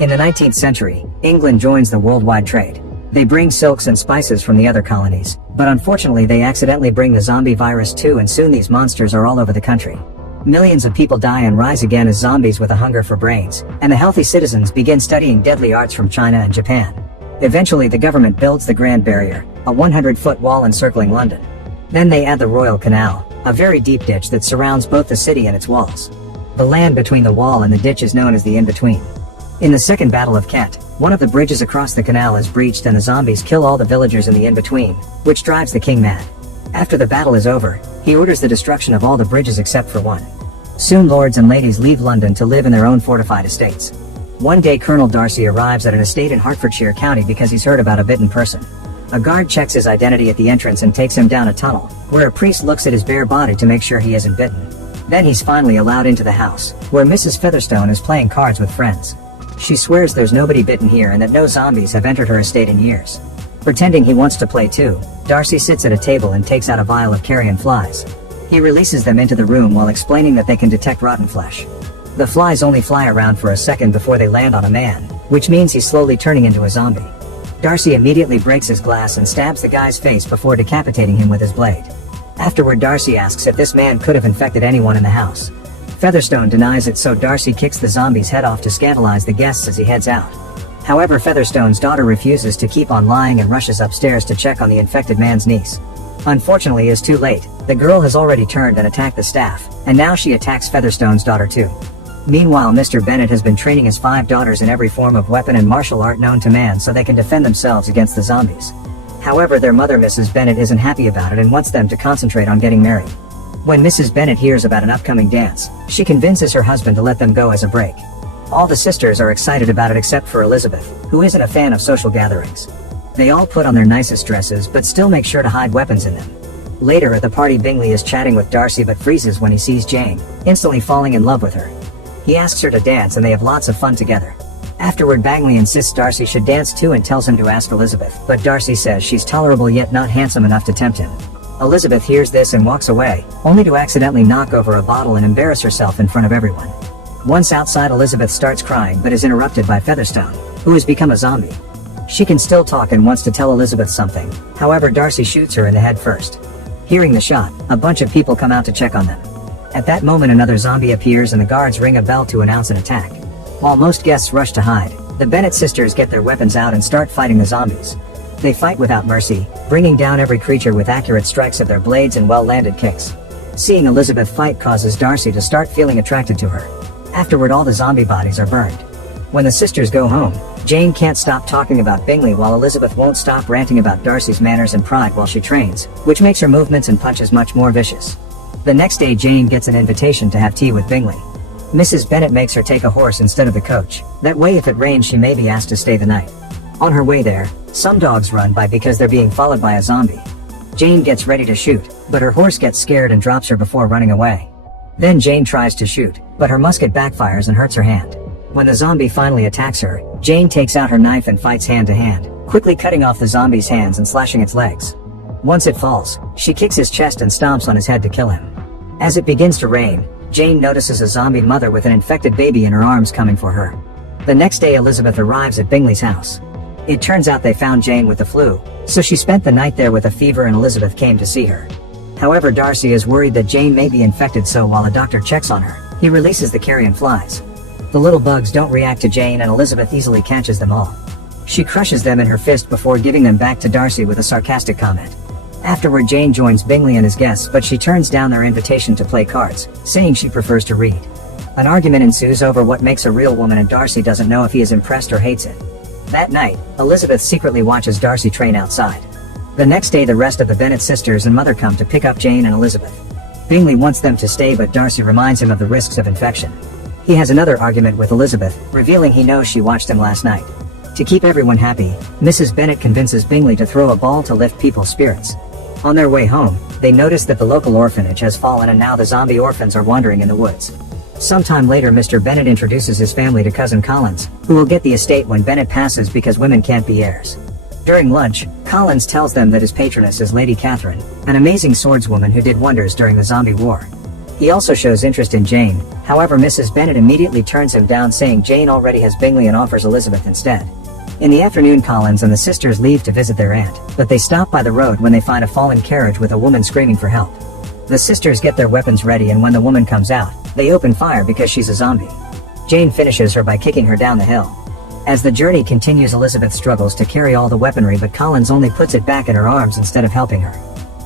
In the 19th century, England joins the worldwide trade. They bring silks and spices from the other colonies, but unfortunately they accidentally bring the zombie virus too, and soon these monsters are all over the country. Millions of people die and rise again as zombies with a hunger for brains, and the healthy citizens begin studying deadly arts from China and Japan. Eventually the government builds the Grand Barrier, a 100-foot wall encircling London. Then they add the Royal Canal, a very deep ditch that surrounds both the city and its walls. The land between the wall and the ditch is known as the in-between. In the Second Battle of Kent, one of the bridges across the canal is breached and the zombies kill all the villagers in the in-between, which drives the king mad. After the battle is over, he orders the destruction of all the bridges except for one. Soon lords and ladies leave London to live in their own fortified estates. One day Colonel Darcy arrives at an estate in Hertfordshire County because he's heard about a bitten person. A guard checks his identity at the entrance and takes him down a tunnel, where a priest looks at his bare body to make sure he isn't bitten. Then he's finally allowed into the house, where Mrs. Featherstone is playing cards with friends. She swears there's nobody bitten here and that no zombies have entered her estate in years. Pretending he wants to play too, Darcy sits at a table and takes out a vial of carrion flies. He releases them into the room while explaining that they can detect rotten flesh. The flies only fly around for a second before they land on a man, which means he's slowly turning into a zombie. Darcy immediately breaks his glass and stabs the guy's face before decapitating him with his blade. Afterward Darcy asks if this man could have infected anyone in the house. Featherstone denies it, so Darcy kicks the zombie's head off to scandalize the guests as he heads out. However, Featherstone's daughter refuses to keep on lying and rushes upstairs to check on the infected man's niece. Unfortunately, it's too late. The girl has already turned and attacked the staff, and now she attacks Featherstone's daughter too. Meanwhile, Mr. Bennet has been training his 5 daughters in every form of weapon and martial art known to man so they can defend themselves against the zombies. However, their mother Mrs. Bennet isn't happy about it and wants them to concentrate on getting married. When Mrs. Bennet hears about an upcoming dance, she convinces her husband to let them go as a break. All the sisters are excited about it except for Elizabeth, who isn't a fan of social gatherings. They all put on their nicest dresses but still make sure to hide weapons in them. Later at the party, Bingley is chatting with Darcy but freezes when he sees Jane, instantly falling in love with her. He asks her to dance and they have lots of fun together. Afterward, Bingley insists Darcy should dance too and tells him to ask Elizabeth, but Darcy says she's tolerable yet not handsome enough to tempt him. Elizabeth hears this and walks away, only to accidentally knock over a bottle and embarrass herself in front of everyone. Once outside, Elizabeth starts crying but is interrupted by Featherstone, who has become a zombie. She can still talk and wants to tell Elizabeth something, however Darcy shoots her in the head first. Hearing the shot, a bunch of people come out to check on them. At that moment another zombie appears and the guards ring a bell to announce an attack. While most guests rush to hide, the Bennet sisters get their weapons out and start fighting the zombies. They fight without mercy, bringing down every creature with accurate strikes of their blades and well-landed kicks. Seeing Elizabeth fight causes Darcy to start feeling attracted to her. Afterward, all the zombie bodies are burned. When the sisters go home, Jane can't stop talking about Bingley while Elizabeth won't stop ranting about Darcy's manners and pride while she trains, which makes her movements and punches much more vicious. The next day Jane gets an invitation to have tea with Bingley. Mrs. Bennet makes her take a horse instead of the coach, that way if it rains she may be asked to stay the night. On her way there, some dogs run by because they're being followed by a zombie. Jane gets ready to shoot, but her horse gets scared and drops her before running away. Then Jane tries to shoot, but her musket backfires and hurts her hand. When the zombie finally attacks her, Jane takes out her knife and fights hand to hand, quickly cutting off the zombie's hands and slashing its legs. Once it falls, she kicks his chest and stomps on his head to kill him. As it begins to rain, Jane notices a zombie mother with an infected baby in her arms coming for her. The next day Elizabeth arrives at Bingley's house. It turns out they found Jane with the flu, so she spent the night there with a fever and Elizabeth came to see her. However, Darcy is worried that Jane may be infected, so while a doctor checks on her, he releases the carrion flies. The little bugs don't react to Jane and Elizabeth easily catches them all. She crushes them in her fist before giving them back to Darcy with a sarcastic comment. Afterward, Jane joins Bingley and his guests, but she turns down their invitation to play cards, saying she prefers to read. An argument ensues over what makes a real woman and Darcy doesn't know if he is impressed or hates it. That night, Elizabeth secretly watches Darcy train outside. The next day the rest of the Bennet sisters and mother come to pick up Jane and Elizabeth. Bingley wants them to stay, but Darcy reminds him of the risks of infection. He has another argument with Elizabeth, revealing he knows she watched him last night. To keep everyone happy, Mrs. Bennet convinces Bingley to throw a ball to lift people's spirits. On their way home, they notice that the local orphanage has fallen and now the zombie orphans are wandering in the woods. Sometime later, Mr. Bennet introduces his family to Cousin Collins, who will get the estate when Bennet passes because women can't be heirs. During lunch, Collins tells them that his patroness is Lady Catherine, an amazing swordswoman who did wonders during the zombie war. He also shows interest in Jane, however Mrs. Bennet immediately turns him down, saying Jane already has Bingley and offers Elizabeth instead. In the afternoon, Collins and the sisters leave to visit their aunt, but they stop by the road when they find a fallen carriage with a woman screaming for help. The sisters get their weapons ready, and when the woman comes out, they open fire because she's a zombie. Jane finishes her by kicking her down the hill. As the journey continues, Elizabeth struggles to carry all the weaponry, but Collins only puts it back in her arms instead of helping her.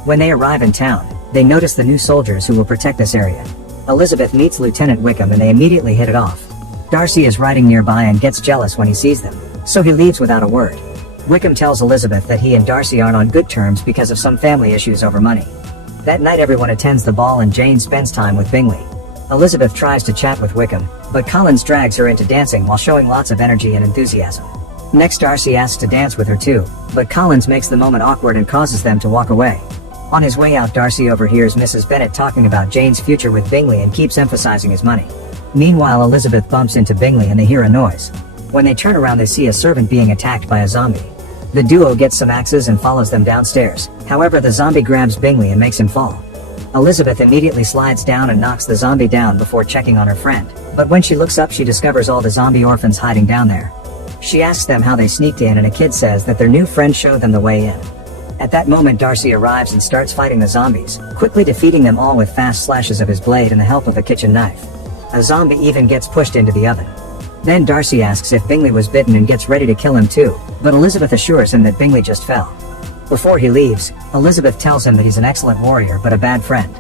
When they arrive in town, they notice the new soldiers who will protect this area. Elizabeth meets Lieutenant Wickham and they immediately hit it off. Darcy is riding nearby and gets jealous when he sees them, so he leaves without a word. Wickham tells Elizabeth that he and Darcy aren't on good terms because of some family issues over money. That night everyone attends the ball and Jane spends time with Bingley. Elizabeth tries to chat with Wickham, but Collins drags her into dancing while showing lots of energy and enthusiasm. Next, Darcy asks to dance with her too, but Collins makes the moment awkward and causes them to walk away. On his way out, Darcy overhears Mrs. Bennet talking about Jane's future with Bingley and keeps emphasizing his money. Meanwhile, Elizabeth bumps into Bingley and they hear a noise. When they turn around, they see a servant being attacked by a zombie. The duo gets some axes and follows them downstairs, however the zombie grabs Bingley and makes him fall. Elizabeth immediately slides down and knocks the zombie down before checking on her friend, but when she looks up she discovers all the zombie orphans hiding down there. She asks them how they sneaked in and a kid says that their new friend showed them the way in. At that moment Darcy arrives and starts fighting the zombies, quickly defeating them all with fast slashes of his blade and the help of a kitchen knife. A zombie even gets pushed into the oven. Then Darcy asks if Bingley was bitten and gets ready to kill him too, but Elizabeth assures him that Bingley just fell. Before he leaves, Elizabeth tells him that he's an excellent warrior but a bad friend.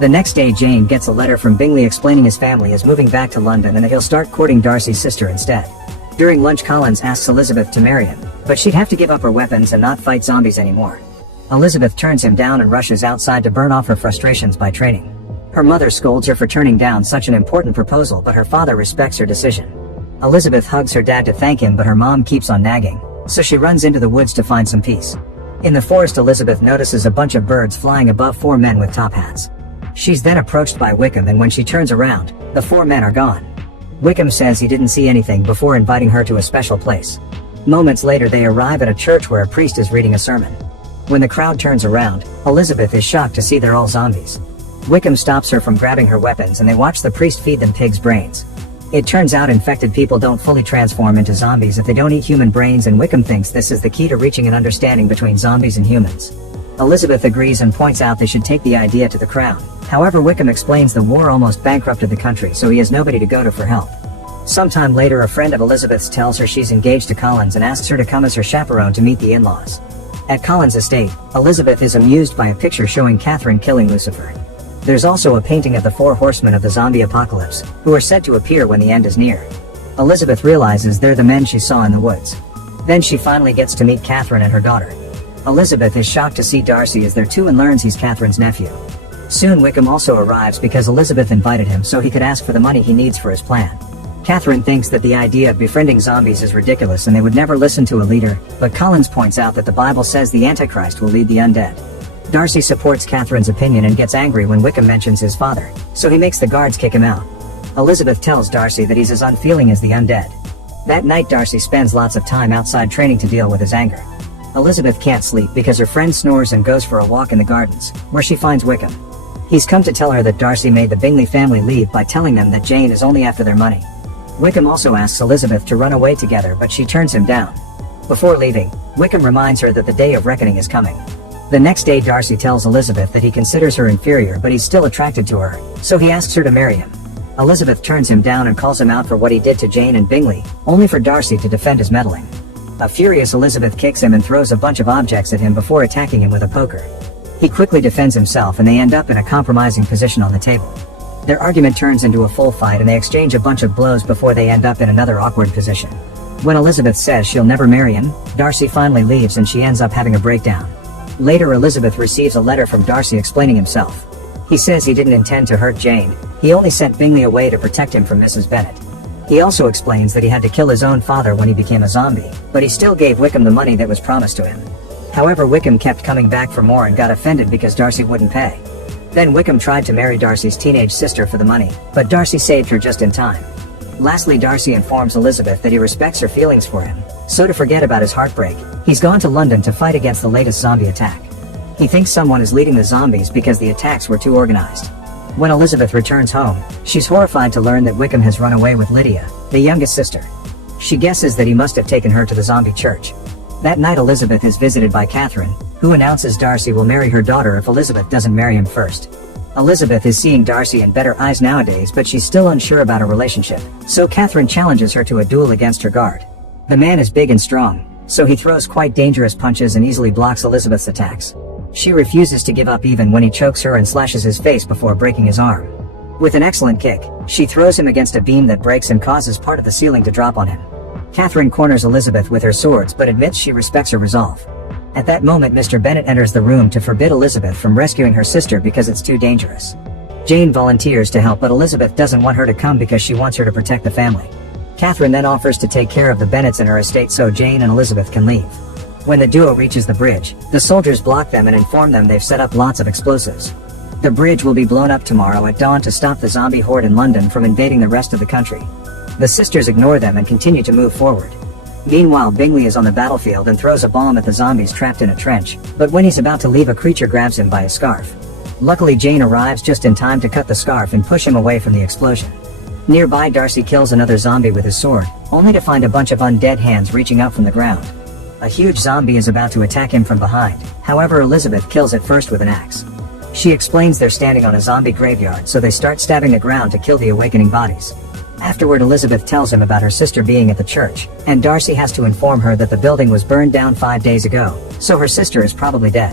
The next day Jane gets a letter from Bingley explaining his family is moving back to London and that he'll start courting Darcy's sister instead. During lunch, Collins asks Elizabeth to marry him, but she'd have to give up her weapons and not fight zombies anymore. Elizabeth turns him down and rushes outside to burn off her frustrations by training. Her mother scolds her for turning down such an important proposal, but her father respects her decision. Elizabeth hugs her dad to thank him, but her mom keeps on nagging, so she runs into the woods to find some peace. In the forest, Elizabeth notices a bunch of birds flying above 4 men with top hats. She's then approached by Wickham, and when she turns around, the 4 men are gone. Wickham says he didn't see anything before inviting her to a special place. Moments later they arrive at a church where a priest is reading a sermon. When the crowd turns around, Elizabeth is shocked to see they're all zombies. Wickham stops her from grabbing her weapons and they watch the priest feed them pig's brains. It turns out infected people don't fully transform into zombies if they don't eat human brains, and Wickham thinks this is the key to reaching an understanding between zombies and humans. Elizabeth agrees and points out they should take the idea to the crown. However, Wickham explains the war almost bankrupted the country, so he has nobody to go to for help. Sometime later, a friend of Elizabeth's tells her she's engaged to Collins and asks her to come as her chaperone to meet the in-laws. At Collins' estate, Elizabeth is amused by a picture showing Catherine killing Lucifer. There's also a painting of the 4 horsemen of the zombie apocalypse, who are said to appear when the end is near. Elizabeth realizes they're the men she saw in the woods. Then she finally gets to meet Catherine and her daughter. Elizabeth is shocked to see Darcy is there too and learns he's Catherine's nephew. Soon Wickham also arrives because Elizabeth invited him so he could ask for the money he needs for his plan. Catherine thinks that the idea of befriending zombies is ridiculous and they would never listen to a leader, but Collins points out that the Bible says the Antichrist will lead the undead. Darcy supports Catherine's opinion and gets angry when Wickham mentions his father, so he makes the guards kick him out. Elizabeth tells Darcy that he's as unfeeling as the undead. That night Darcy spends lots of time outside training to deal with his anger. Elizabeth can't sleep because her friend snores and goes for a walk in the gardens, where she finds Wickham. He's come to tell her that Darcy made the Bingley family leave by telling them that Jane is only after their money. Wickham also asks Elizabeth to run away together, but she turns him down. Before leaving, Wickham reminds her that the day of reckoning is coming. The next day Darcy tells Elizabeth that he considers her inferior but he's still attracted to her, so he asks her to marry him. Elizabeth turns him down and calls him out for what he did to Jane and Bingley, only for Darcy to defend his meddling. A furious Elizabeth kicks him and throws a bunch of objects at him before attacking him with a poker. He quickly defends himself and they end up in a compromising position on the table. Their argument turns into a full fight and they exchange a bunch of blows before they end up in another awkward position. When Elizabeth says she'll never marry him, Darcy finally leaves and she ends up having a breakdown. Later Elizabeth receives a letter from Darcy explaining himself. He says he didn't intend to hurt Jane, he only sent Bingley away to protect him from Mrs. Bennet. He also explains that he had to kill his own father when he became a zombie, but he still gave Wickham the money that was promised to him. However, Wickham kept coming back for more and got offended because Darcy wouldn't pay. Then Wickham tried to marry Darcy's teenage sister for the money, but Darcy saved her just in time. Lastly, Darcy informs Elizabeth that he respects her feelings for him, so to forget about his heartbreak, he's gone to London to fight against the latest zombie attack. He thinks someone is leading the zombies because the attacks were too organized. When Elizabeth returns home, she's horrified to learn that Wickham has run away with Lydia, the youngest sister. She guesses that he must have taken her to the zombie church. That night Elizabeth is visited by Catherine, who announces Darcy will marry her daughter if Elizabeth doesn't marry him first. Elizabeth is seeing Darcy in better eyes nowadays, but she's still unsure about a relationship, so Catherine challenges her to a duel against her guard. The man is big and strong, so he throws quite dangerous punches and easily blocks Elizabeth's attacks. She refuses to give up even when he chokes her and slashes his face before breaking his arm. With an excellent kick, she throws him against a beam that breaks and causes part of the ceiling to drop on him. Catherine corners Elizabeth with her swords but admits she respects her resolve. At that moment Mr. Bennet enters the room to forbid Elizabeth from rescuing her sister because it's too dangerous. Jane volunteers to help, but Elizabeth doesn't want her to come because she wants her to protect the family. Catherine then offers to take care of the Bennets and her estate so Jane and Elizabeth can leave. When the duo reaches the bridge, the soldiers block them and inform them they've set up lots of explosives. The bridge will be blown up tomorrow at dawn to stop the zombie horde in London from invading the rest of the country. The sisters ignore them and continue to move forward. Meanwhile, Bingley is on the battlefield and throws a bomb at the zombies trapped in a trench, but when he's about to leave, a creature grabs him by his scarf. Luckily, Jane arrives just in time to cut the scarf and push him away from the explosion. Nearby, Darcy kills another zombie with his sword, only to find a bunch of undead hands reaching up from the ground. A huge zombie is about to attack him from behind, however Elizabeth kills it first with an axe. She explains they're standing on a zombie graveyard, so they start stabbing the ground to kill the awakening bodies. Afterward, Elizabeth tells him about her sister being at the church, and Darcy has to inform her that the building was burned down 5 days ago, so her sister is probably dead.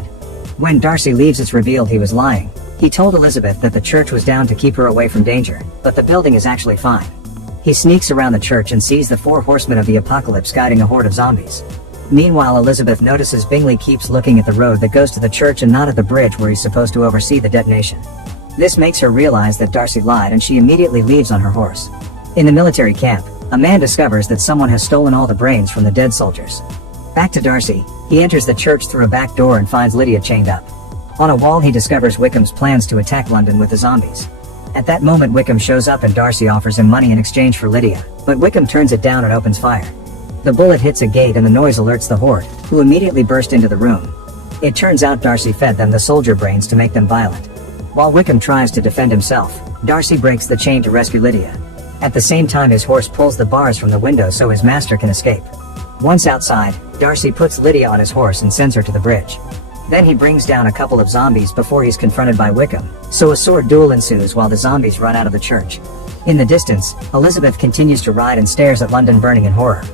When Darcy leaves, it's revealed he was lying. He told Elizabeth that the church was down to keep her away from danger, but the building is actually fine. He sneaks around the church and sees the 4 horsemen of the apocalypse guiding a horde of zombies. Meanwhile, Elizabeth notices Bingley keeps looking at the road that goes to the church and not at the bridge where he's supposed to oversee the detonation. This makes her realize that Darcy lied, and she immediately leaves on her horse. In the military camp, a man discovers that someone has stolen all the brains from the dead soldiers. Back to Darcy, he enters the church through a back door and finds Lydia chained up. On a wall he discovers Wickham's plans to attack London with the zombies. At that moment Wickham shows up and Darcy offers him money in exchange for Lydia, but Wickham turns it down and opens fire. The bullet hits a gate and the noise alerts the horde, who immediately burst into the room. It turns out Darcy fed them the soldier brains to make them violent. While Wickham tries to defend himself, Darcy breaks the chain to rescue Lydia. At the same time, his horse pulls the bars from the window so his master can escape. Once outside, Darcy puts Lydia on his horse and sends her to the bridge. Then he brings down a couple of zombies before he's confronted by Wickham, so a sword duel ensues while the zombies run out of the church. In the distance, Elizabeth continues to ride and stares at London burning in horror.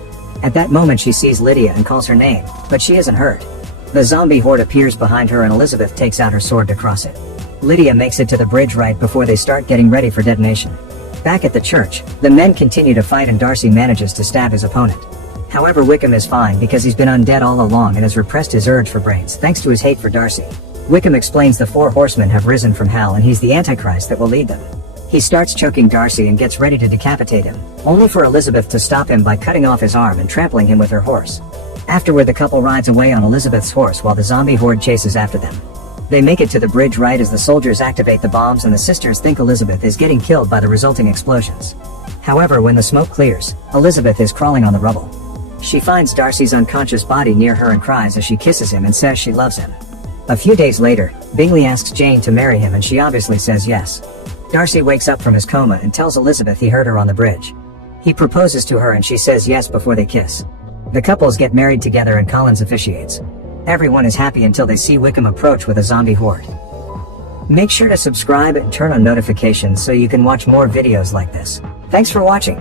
At that moment she sees Lydia and calls her name, but she isn't hurt. The zombie horde appears behind her and Elizabeth takes out her sword to cross it. Lydia makes it to the bridge right before they start getting ready for detonation. Back at the church, the men continue to fight and Darcy manages to stab his opponent. However, Wickham is fine because he's been undead all along and has repressed his urge for brains thanks to his hate for Darcy. Wickham explains the 4 horsemen have risen from hell and he's the Antichrist that will lead them. He starts choking Darcy and gets ready to decapitate him, only for Elizabeth to stop him by cutting off his arm and trampling him with her horse. Afterward, the couple rides away on Elizabeth's horse while the zombie horde chases after them. They make it to the bridge right as the soldiers activate the bombs and the sisters think Elizabeth is getting killed by the resulting explosions. However, when the smoke clears, Elizabeth is crawling on the rubble. She finds Darcy's unconscious body near her and cries as she kisses him and says she loves him. A few days later, Bingley asks Jane to marry him and she obviously says yes. Darcy wakes up from his coma and tells Elizabeth he heard her on the bridge. He proposes to her and she says yes before they kiss. The couples get married together and Collins officiates. Everyone is happy until they see Wickham approach with a zombie horde. Make sure to subscribe and turn on notifications so you can watch more videos like this. Thanks for watching.